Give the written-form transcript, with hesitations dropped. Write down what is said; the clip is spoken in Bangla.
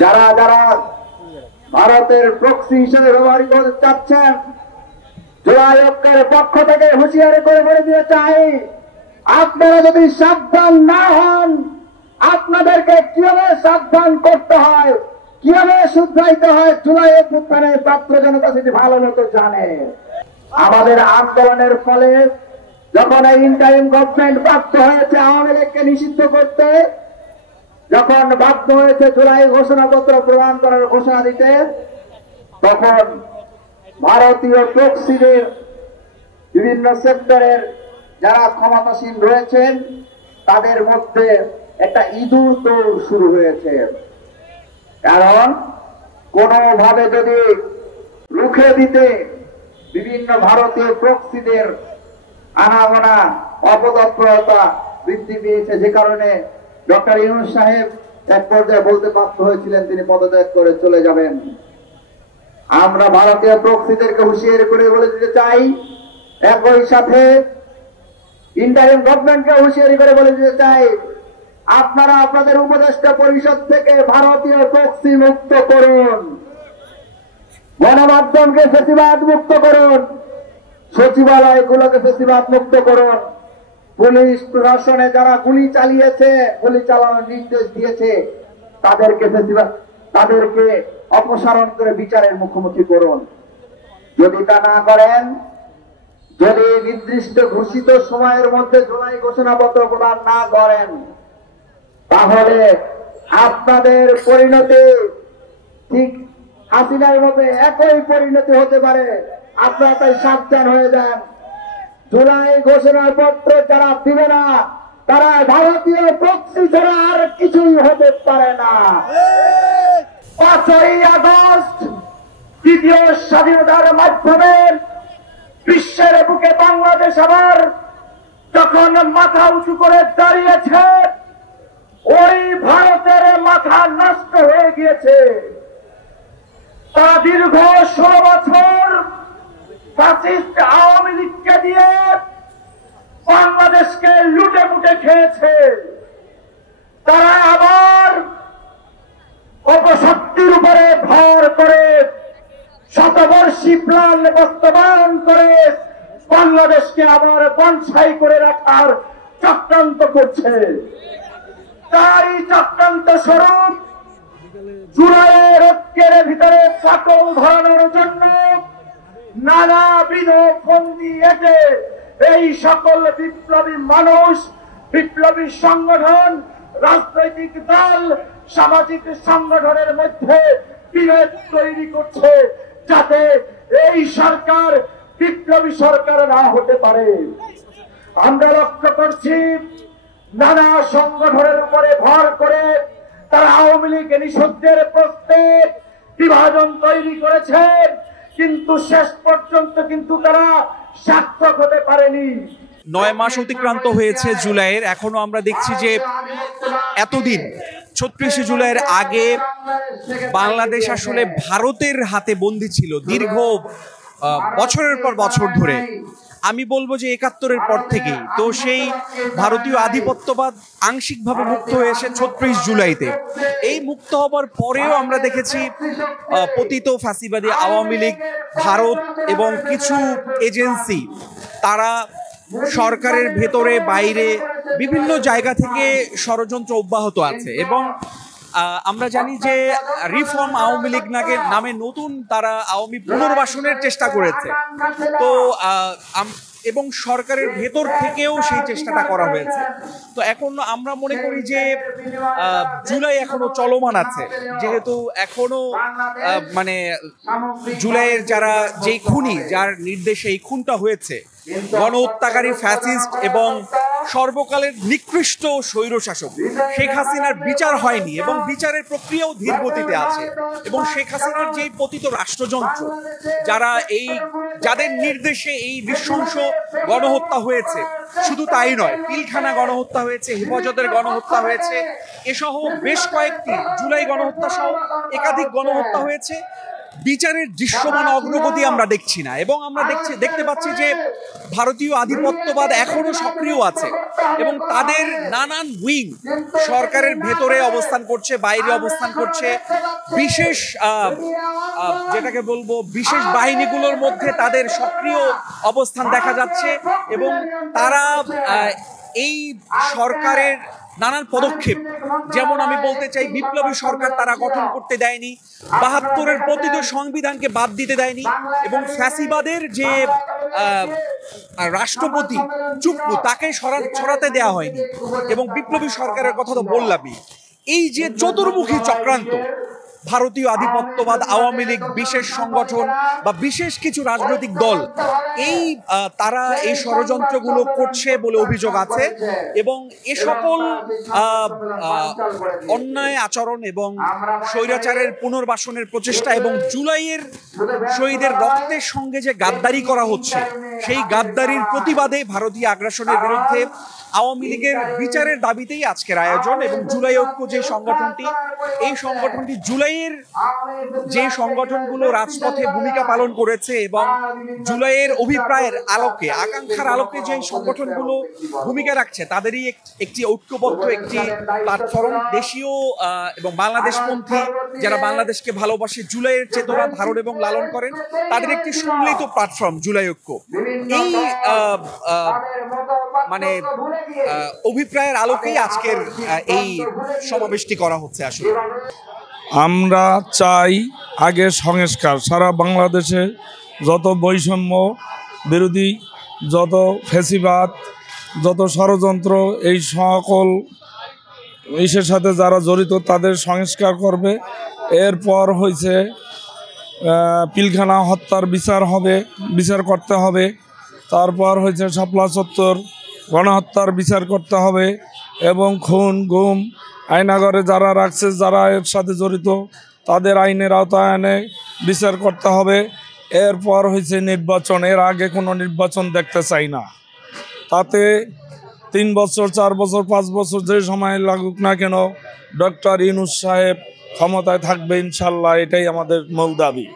যারা যারা ভারতের প্রক্সি হিসেবে ব্যবহার করতে চাচ্ছেন, জুলাই ঐক্যের পক্ষ থেকে হুঁশিয়ারি করে বলে দিয়ে চাই, আপনারা যদি সাবধান না হন, আপনাদেরকে কিভাবে সাবধান করতে হয়, কিভাবে শুধরাইতে হয়, জুলাই অভ্যুত্থানের ছাত্র জনতা সেটি ভালো মতো জানে। আমাদের আন্দোলনের ফলে যখন এই ইন্টারিম গভর্নমেন্ট বাধ্য হয়েছে আওয়ামী লীগকে নিষিদ্ধ করতে, যখন বাধ্য হয়েছে জুলাই ঘোষণাপত্র প্রদান করার ঘোষণা দিতে, তখন ভারতীয় প্রক্সিদের বিভিন্ন সেক্টরের যারা ক্ষমতাসীন রয়েছেন তাদের মধ্যে একটা ইঁদুর দৌড় শুরু হয়েছে। কারণ কোনোভাবে যদি রুখে দিতে বিভিন্ন ভারতীয় প্রক্সিদের আনাগোনা অপতৎপরতা বৃদ্ধি পেয়েছে, যে কারণে ডক্টর ইউনূস সাহেব এক পর্যায়ে বলতে বাধ্য হয়েছিলেন তিনি পদত্যাগ করে চলে যাবেন। আমরা ভারতীয় প্রক্সিদেরকে হুঁশিয়ারি করে বলে দিতে চাই, একই সাথে ইন্টারিম গভর্নমেন্টকে হুঁশিয়ারি করে বলে দিতে চাই, আপনারা আপনাদের উপদেষ্টা পরিষদ থেকে ভারতীয় প্রক্সি মুক্ত করুন, গণমাধ্যমকে ফেসিবাদ মুক্ত করুন, সচিবালয়গুলোকে ফেসিবাদ মুক্ত করুন, পুলিশ প্রশাসনে যারা গুলি চালিয়েছে, গুলি চালানোর নির্দেশ দিয়েছে তাদেরকে অপসারণ করে বিচারের মুখোমুখি করুন। যদি তা না করেন, যদি নির্দিষ্ট ঘোষিত সময়ের মধ্যে জুলাই ঘোষণাপত্র প্রদান না করেন, তাহলে আপনাদের পরিণতি ঠিক হাসিনার মধ্যে একই পরিণতি হতে পারে। আপনারা তাই সাবধান হয়ে যান। জুলাই ঘোষণাপত্র যারা দিবে না তারা ভারতীয় প্রক্সি ছাড়া আর কিছুই হতে পারে না। 5ই আগস্ট দ্বিতীয় স্বাধীনতার মাধ্যমে বিশ্বের বুকে বাংলাদেশ আবার যখন মাথা উঁচু করে দাঁড়িয়েছে, ওই ভারতের মাথা নষ্ট হয়ে গিয়েছে। তারা দীর্ঘ 16 বছর ফ্যাসিস্ট আওয়ামী লীগকে দিয়ে বাংলাদেশকে লুটে মুটে খেয়েছে। তারা আবার অপশক্তির উপরে ভর করে শতবর্ষী প্ল্যান বাস্তবায়ন করে বাংলাদেশকে আবার বনসাই করে রাখার চক্রান্ত করছে। তাই চক্রান্ত স্বরূপ জুলাইয়ের ঐক্যের ভিতরে ফাটল ধরানোর জন্য নানাবিধ ফন্দি এঁটে এই সকল বিপ্লবী মানুষ, বিপ্লবী সংগঠন, রাজনৈতিক দল, সামাজিক সংগঠনের মধ্যে বিভেদ তৈরি করছে, যাতে এই সরকার বিপ্লবী সরকার না হতে পারে। আমরা লক্ষ্য করছি নানা সংগঠনের উপরে ভর করে তারা আওয়ামী লীগ নিষিদ্ধের প্রশ্নে বিভাজন তৈরি করেছে, কিন্তু শেষ পর্যন্ত কিন্তু তারা সার্থক হতে পারেনি। 9 মাস অতিক্রান্ত হয়েছে জুলাইয়ের, এখনো আমরা দেখছি যে এতদিন ৩৬শে জুলাইয়ের আগে বাংলাদেশ আসলে ভারতের হাতে বন্দী ছিল দীর্ঘ বছরের পর বছর ধরে। আমি বলবো যে ৭১-এর পর থেকেই তো সেই ভারতীয় আধিপত্যবাদ আংশিকভাবে মুক্ত হয়েছে ৩৬ জুলাইতে। এই মুক্ত হবার পরেও আমরা দেখেছি পতিত ফ্যাসিবাদী আওয়ামী লীগ, ভারত এবং কিছু এজেন্সি তারা সরকারের ভেতরে বাইরে বিভিন্ন জায়গা থেকে ষড়যন্ত্র অব্যাহত আছে। এবং আমরা জানি যে রিফর্ম আওয়ামী লীগ নামে নতুন তারা আওয়ামী পুনর্বাসনের চেষ্টা করেছে। তো এবং সরকারের ভেতর থেকেও সেই চেষ্টাটা করা হয়েছে। তো এখন আমরা মনে করি যে জুলাই এখনো চলমান আছে, যেহেতু এখনো মানে জুলাইয়ের যারা যেই খুনি, যার নির্দেশে এই খুনটা হয়েছে, গণহত্যাকারী ফ্যাসিস্ট এবং সর্বকালের নিকৃষ্ট স্বৈরশাসক শেখ হাসিনার বিচার হয়নি এবং বিচারের প্রক্রিয়াও ধীর গতিতে আছে। এবং শেখ হাসিনার যেই পতিত রাষ্ট্রযন্ত্র, যাদের নির্দেশে এই নৃশংস গণহত্যা হয়েছে, শুধু তাই নয়, পিলখানা গণহত্যা হয়েছে, হেফাজতের গণহত্যা হয়েছে, এসহ বেশ কয়েকটি জুলাই গণহত্যা সহ একাধিক গণহত্যা হয়েছে। বিচারের দৃশ্যমান অগ্রগতি আমরা দেখছি না, এবং আমরা দেখতে পাচ্ছি যে ভারতীয় আধিপত্যবাদ এখনো সক্রিয় আছে এবং তাদের নানান উইং সরকারের ভেতরে অবস্থান করছে, বাইরে অবস্থান করছে। বিশেষ যেটাকে বলবো বিশেষ বাহিনীগুলোর মধ্যে তাদের সক্রিয় অবস্থান দেখা যাচ্ছে এবং তারা এই সরকারের নানান পদক্ষেপ, যেমন আমি বলতে চাই বিপ্লবী সরকার তারা গঠন করতে দেয়নি, ৭২-এর প্রতিত সংবিধানকে বাদ দিতে দেয়নি এবং ফ্যাসিবাদের যে রাষ্ট্রপতি চুপ্পু তাকে সরাতে দেওয়া হয়নি, এবং বিপ্লবী সরকারের কথা তো বললামই। এই যে চতুর্মুখী চক্রান্ত, ভারতীয় আধিপত্যবাদ, আওয়ামী লীগ, বিশেষ সংগঠন বা বিশেষ কিছু রাজনৈতিক দল তারা এই ষড়যন্ত্রগুলো করছে বলে অভিযোগ আছে, এবং এ সকল অন্যায় আচরণ এবং স্বৈরাচারের পুনর্বাসনের প্রচেষ্টা এবং জুলাইয়ের শহীদের রক্তের সঙ্গে যে গাদ্দারি করা হচ্ছে, সেই গাদ্দারির প্রতিবাদে ভারতীয় আগ্রাসনের বিরুদ্ধে আওয়ামী লীগের বিচারের দাবিতেই আজকের আয়োজন। এবং জুলাই ঐক্য যে সংগঠনটি, এই সংগঠনটি জুলাইয়ের যে সংগঠনগুলো রাজপথে ভূমিকা পালন করেছে এবং জুলাইয়ের অভিপ্রায়ের আলোকে, আকাঙ্ক্ষার আলোকে যে সংগঠনগুলো ভূমিকা রাখছে, তাদেরই একটি ঐক্যবদ্ধ একটি প্ল্যাটফর্ম। দেশীয় এবং বাংলাদেশপন্থী যারা বাংলাদেশকে ভালোবাসে, জুলাইয়ের চেতনা ধারণ এবং লালন করেন, তাদের একটি সম্মিলিত প্ল্যাটফর্ম জুলাই ঐক্য। এই মানে অভিপ্রায়ের আলোকেই আজকের এই সমাবেশটি করা হচ্ছে। আসলে আমরা চাই আগে সংস্কার, সারা বাংলাদেশে যত বৈষম্য বিরোধী, যত ফ্যাসিবাদ, যত ষড়যন্ত্র, এই সকল ইসের সাথে যারা জড়িত তাদের সংস্কার করবে। এরপর হয়েছে পিলখানা হত্যার বিচার করতে হবে। তারপর হয়েছে শাপলা চত্বর গণহত্যার বিচার করতে হবে, এবং খুন গুম আয়নাগরে যারা রাখছে, যারা এর সাথে জড়িত, তাদের আইনের আওতায় এনে বিচার করতে হবে। এরপর হয়েছে নির্বাচন। এর আগে কোনো নির্বাচন দেখতে চাই না। তাতে 3 বছর 4 বছর 5 বছর যে সময় লাগুক না কেন, ডক্টর ইউনূস সাহেব ক্ষমতায় থাকবে ইনশাল্লাহ, এটাই আমাদের মূল দাবি।